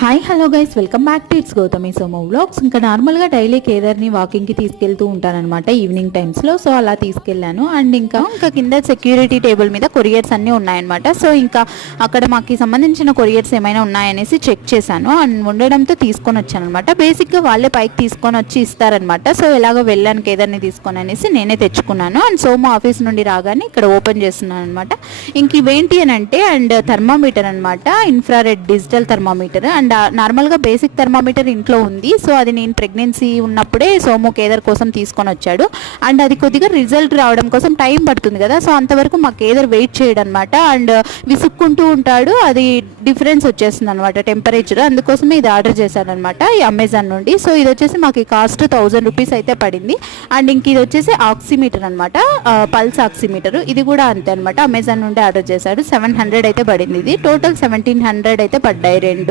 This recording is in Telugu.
Hi hello guys, welcome back to it's Gautami సోమో వ్లాగ్స్. ఇంకా నార్మల్గా డైలీ కేదార్ని వాకింగ్కి తీసుకెళ్తూ ఉంటానన్నమాట ఈవినింగ్ టైమ్స్లో. సో అలా తీసుకెళ్ళాను. అండ్ ఇంకా కింద సెక్యూరిటీ టేబుల్ మీద కొరియర్స్ అన్నీ ఉన్నాయన్నమాట. సో ఇంకా అక్కడ మాకు సంబంధించిన కొరియర్స్ ఏమైనా ఉన్నాయనేసి చెక్ చేశాను. అండ్ ఉండడంతో తీసుకొని వచ్చాను అనమాట. బేసిక్గా వాళ్ళే పైకి తీసుకొని వచ్చి ఇస్తారనమాట. సో ఎలాగో వెళ్ళాను కేదార్ని తీసుకొని అనేసి నేనే తెచ్చుకున్నాను. అండ్ సోమో ఆఫీస్ నుండి రాగానే ఇక్కడ ఓపెన్ చేస్తున్నాను అనమాట. ఇంక ఇవేంటి అని అంటే అండ్ థర్మామీటర్ అనమాట, ఇన్ఫ్రారెడ్ డిజిటల్ థర్మామీటర్. అండ్ నార్మల్గా బేసిక్ థర్మామీటర్ ఇంట్లో ఉంది. సో అది నేను ప్రెగ్నెన్సీ ఉన్నప్పుడే సోము కేదర్ కోసం తీసుకొని వచ్చాడు. అండ్ అది కొద్దిగా రిజల్ట్ రావడం కోసం టైం పడుతుంది కదా. సో అంతవరకు మా కేదర్ వెయిట్ చేయడం అనమాట. అండ్ విసుక్కుంటూ ఉంటాడు, అది డిఫరెన్స్ వచ్చేస్తుంది అనమాట టెంపరేచర్. అందుకోసమే ఇది ఆర్డర్ చేశాను అనమాట ఈ అమెజాన్ నుండి. సో ఇది వచ్చేసి మాకు కాస్ట్ 1000 రూపీస్ అయితే పడింది. అండ్ ఇంక ఇది వచ్చేసి ఆక్సిమీటర్ అనమాట, పల్స్ ఆక్సిమీటర్. ఇది కూడా అంతే అనమాట, అమెజాన్ నుండి ఆర్డర్ చేశాడు. 700 అయితే పడింది. ఇది టోటల్ 1700 అయితే పడ్డాయి రెండు.